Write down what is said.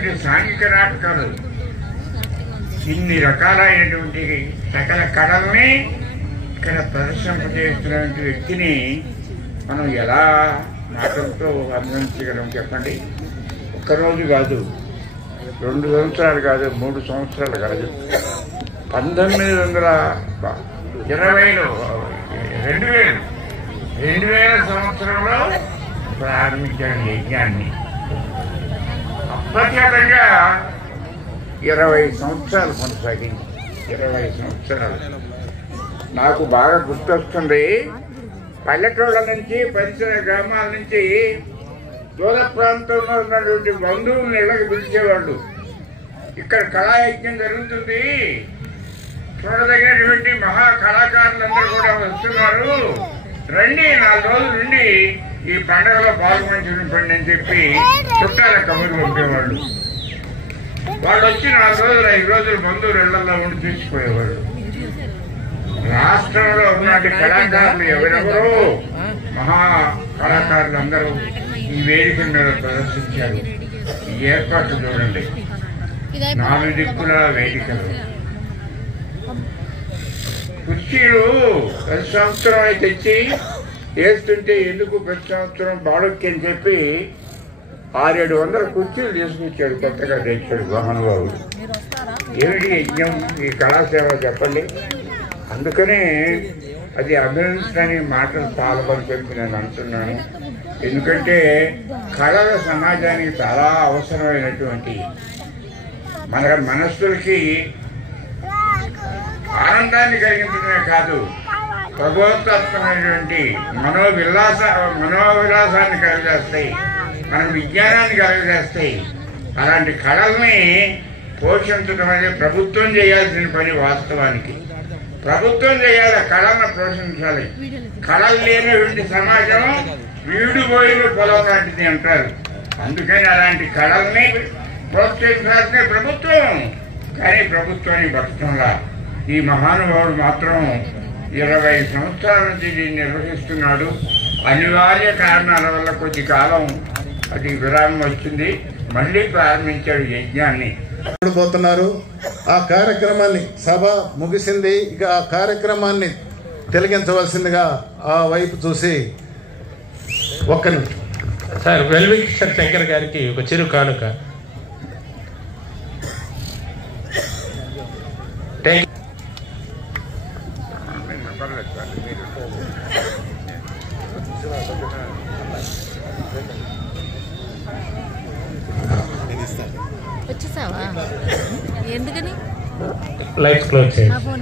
రకమైనటువంటి సాంఘిక నాటకాలు, ఇన్ని రకాలైనటువంటి సకల కళల్ని ఇక్కడ ప్రదర్శింపజేస్తున్నటువంటి వ్యక్తిని మనం ఎలా మాటలతో అభినందించగలం చెప్పండి? ఒక్కరోజు కాదు, 2 సంవత్సరాలు కాదు, 3 సంవత్సరాలు కాదు, 1920లో 2000 సంవత్సరంలో ప్రారంభించాడు యజ్ఞాన్ని. అప్పటికంగా 20 సంవత్సరాలు కొనసాగింది. 20 సంవత్సరాలు. నాకు బాగా గుర్తొస్తుంది. పల్లెటూళ్ళ నుంచి, పరిసర గ్రామాల నుంచి దూర ప్రాంతంలో ఉన్నటువంటి బంధువులను ఇళ్ళకి పిలిచేవాళ్ళు. ఇక్కడ కళాయజ్ఞం జరుగుతుంది, చూడదగినటువంటి మహా కళాకారులందరూ కూడా వస్తున్నారు, రండి 4 రోజులు నుండి ఈ పండుగలో పాల్గొంటుండండి అని చెప్పి చుట్టాల కబుర్లు పంపేవాళ్ళు. వాళ్ళు వచ్చి 4 రోజులు 5 రోజులు బంధువులు ఇళ్లలో ఉండి తీసుకుపోయేవాళ్ళు. రాష్ట్రంలో ఉన్నటువంటి కళాకారులు ఎవరెవరో మహా కళాకారులు అందరూ ఈ వేదిక మీద ప్రదర్శించారు. ఈ ఏర్పాట్లు చూడండి, 4 దిక్కుల వేదికలు, కుర్చీలు ప్రతి సంవత్సరం తెచ్చి వేస్తుంటే ఎందుకు ప్రతి సంవత్సరం బాడొక్కి అని చెప్పి 600-700 కుర్చీలు తీసుకొచ్చాడు కొత్తగా తెచ్చాడు మహానుభావుడు. ఏమిటి యజ్ఞం, ఈ కళాసేవ చెప్పండి. అందుకనే అది అభినందించడానికి మాటలు చాలా అని చెప్పి నేను అంటున్నాను. ఎందుకంటే కళల సమాజానికి చాలా అవసరమైనటువంటి, మన మనస్సులకి ఆనందాన్ని కలిగించడమే కాదు, ప్రబోధాత్మకమైనటువంటి మనోవిలాసాన్ని కలుగజేస్తాయి, మన విజ్ఞానాన్ని కలుగజేస్తాయి. అలాంటి కళల్ని పోషించడం అనేది ప్రభుత్వం చేయాల్సిన పని. వాస్తవానికి ప్రభుత్వం చేయాలి, కళలను పోషించాలి. కళలు లేనటువంటి సమాజం వీడిపోయిన పొలం లాంటిది అంటారు. అందుకని అలాంటి కళల్ని ప్రోత్సహించాల్సిన ప్రభుత్వం. కానీ ప్రభుత్వానికి పట్టడంలా ఈ మహానుభావుడు మాత్రం 20 సంవత్సరాల నుంచి దీన్ని నిర్వహిస్తున్నాడు. అనివార్య కారణాల వల్ల కొద్ది కాలం అది విరామం వచ్చింది, మళ్ళీ ప్రారంభించాడు యజ్ఞాన్ని. పోతున్నారు. ఆ కార్యక్రమాన్ని, సభ ముగిసింది, ఇక ఆ కార్యక్రమాన్ని తిలకించవలసిందిగా ఆ వైపు చూసి ఒక్క నిమిషం సార్, వెల్విషర్ శంకర్ గారికి ఒక చిరు కానుక. వచ్చేసావా? ఎందుకని లైట్స్ క్లోజ్ చేయండి.